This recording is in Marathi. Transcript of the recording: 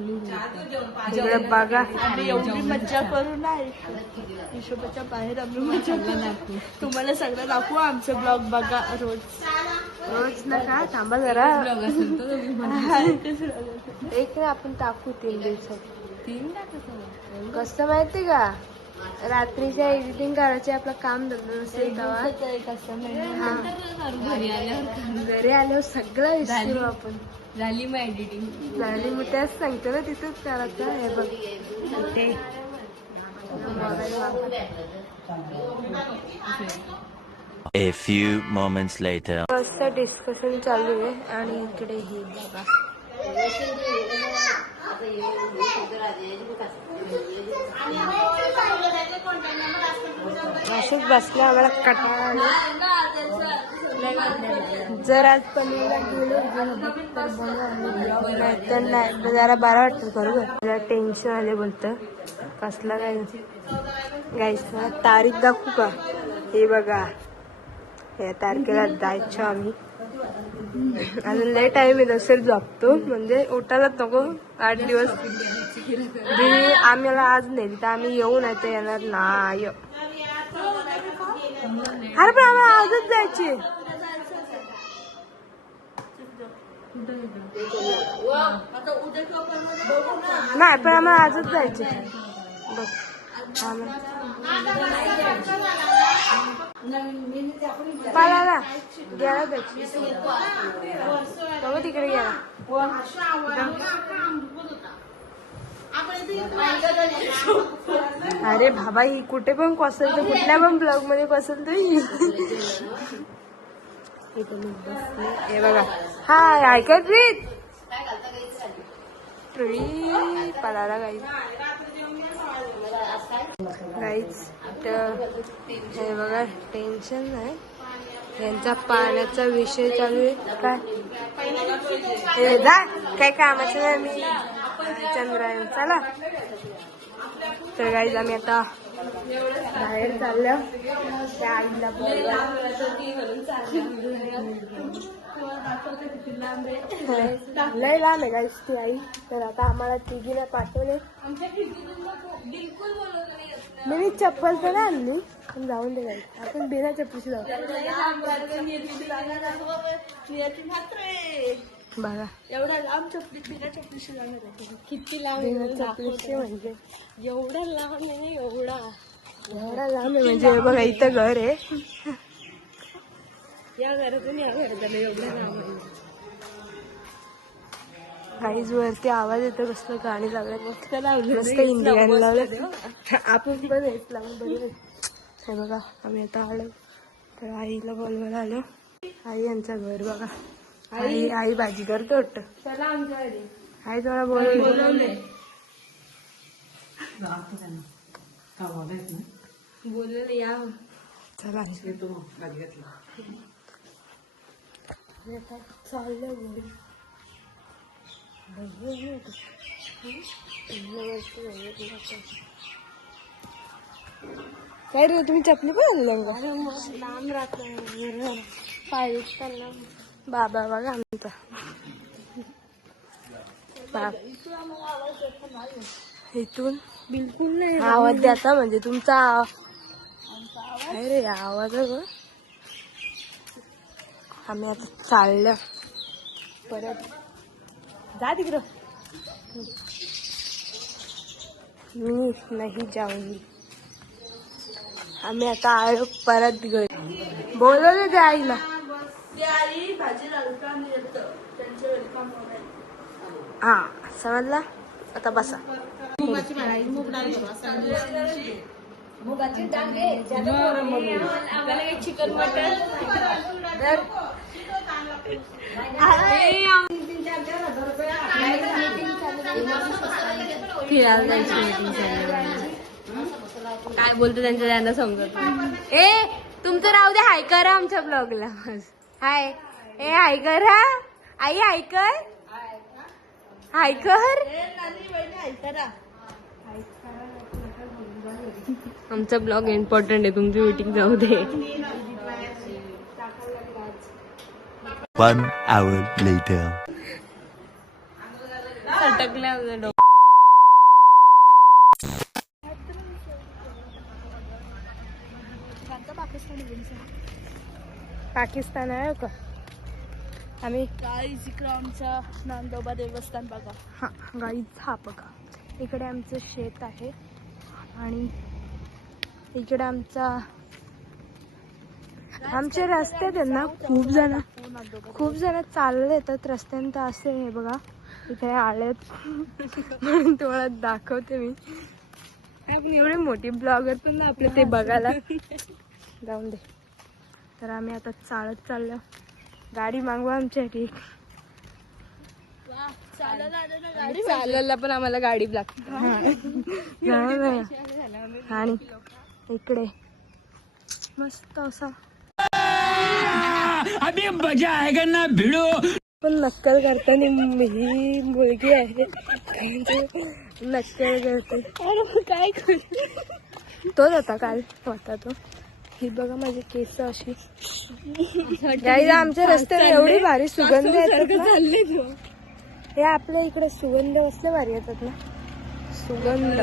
इकडे बघा एवढी मज्जा करू ना हिशोबाच्या बाहेर आम्ही मज्जा करू. तुम्हाला सगळं दाखवू आमचे ब्लॉग बघा रोज नका थांबा जरा एक आपण टाकू 3 दिवसात 3 कसं माहिती का रात्रीच्या एडिटिंग करायचे आपलं काम नसेल तेव्हा घरी आल्यावर सगळं विसरू आपण. झाली मग एडिटिंग झाली मग त्याच सांगते ना तिथंच करायचं हे बघ ते A few moments later. मस्त डिस्कशन चालू आहे आणि इकडे ही बघा असेच बसले आम्हाला कंटाळा आला. जर आज पनवेलला गेलो तर तर नाही जरा बरं वाटतं बरोबर. मला टेन्शन आले बोलतं कसला गाईस तारीख दाखवू का हे बघा या तारखेला जायचं आम्ही. अजून लय टाइम आहे नसेल झोपतो म्हणजे उठायलाच नको 8 दिवस. आम्हाला आज नेली तर आम्ही येऊ नाही तर येणार नाही. अरे पण आम्हाला आजच जायचे नाही पण आम्हाला आजच जायचे बघ. पाला गेला त्याची तिकडे गेला. अरे बाबा ही कुठे पण कोसलतो कुठल्या पण ब्लॉग मध्ये कोसलतो हे बघा. हाय ऐकत ट्री पळाला गाईच हे बघा टेन्शन नाही. यांचा पाण्याचा विषय चालू आहे काय हे जा काय कामाचं नाही. मी चंद्रायन चला तर गाईज आम्ही आता बाहेर चाललो त्या आईला लय लांब आहे गाईज ती आई. तर आता आम्हाला तिघीला पाठवले. मी चप्पल तर नाही आणली पण जाऊन दे गाईज आपण बिना चप्पलीशी जाऊ. बघा एवढा लांब चपली बिना चपलीशी जाणार आहे. किती लांब बिना चपलीशी म्हणजे एवढा लांब नाही एवढा लांब आहे म्हणजे बघा इथं घर आहे या घरातून या घरात एवढं लांब. काहीच वरती आवाज येतो कसलं गाणी लावलं मस्त हिंदी गाणी लावलं आपण पण हेच लावून बरोबर. हे बघा आम्ही आता आलो तर आईला बोलवायला आलो. आई यांचं घर बघा. आई भाजी करतो वाटतं. चला आमच्या घरी आई थोडा बोलवले या चला चाललं घरी. काय रे तुम्ही चपली पण लांब राहत पाहिजे बाबा बघा आमचा इथून बिलकुल नाही आवाज द्याचा म्हणजे तुमचा रे आवाज आम्ही आता चाललं परत जा तिकडं. मी नाही जाऊन आम्ही आता आलो परत घरी. बोलवलं त्या आईला हा समजला. आता बसा चिकन मटन काय बोलतो त्यांच्या त्यांना समजत. ए तुमचं राहू दे. हाय करा आमच्या ब्लॉगला. हाय ए हाय करा आई हाय कर हाय कर. आमचा ब्लॉग इम्पॉर्टंट आहे तुमची मीटिंग जाऊ दे. 1 hour later. सटकल्या पाकिस्तान आहे का आम्ही इकडे आमचं नांदोबा देवस्थान बघा. हा गाईच हा बघा इकडे आमचं शेत आहे आणि इकडे आमचे रस्ते आहेत ना खूप जण चालले येतात रस्त्याने तर असे हे बघा इथे आलेत म्हणून तुम्हाला दाखवते मी. आपण एवढे मोठी ब्लॉगर पण ना आपले ते बघायला जाऊन दे. तर आम्ही आता चालत चाललो गाडी मागवा आमच्यासाठी. चालायला पण आम्हाला गाडी लागते आणि इकडे मस्त असा अभी मजा आएगा ना भिड़ो. पण नक्कल करताना ही मुलगी आहे नक्कल करते. काय करू तोच होता काल होता तो. ही बघा माझी केस अशी गाईज आमच्या रस्त्यावर एवढी भारी सुगंध येतात ना. हे आपल्या इकडे सुगंध कसले भारी येतात ना सुगंध.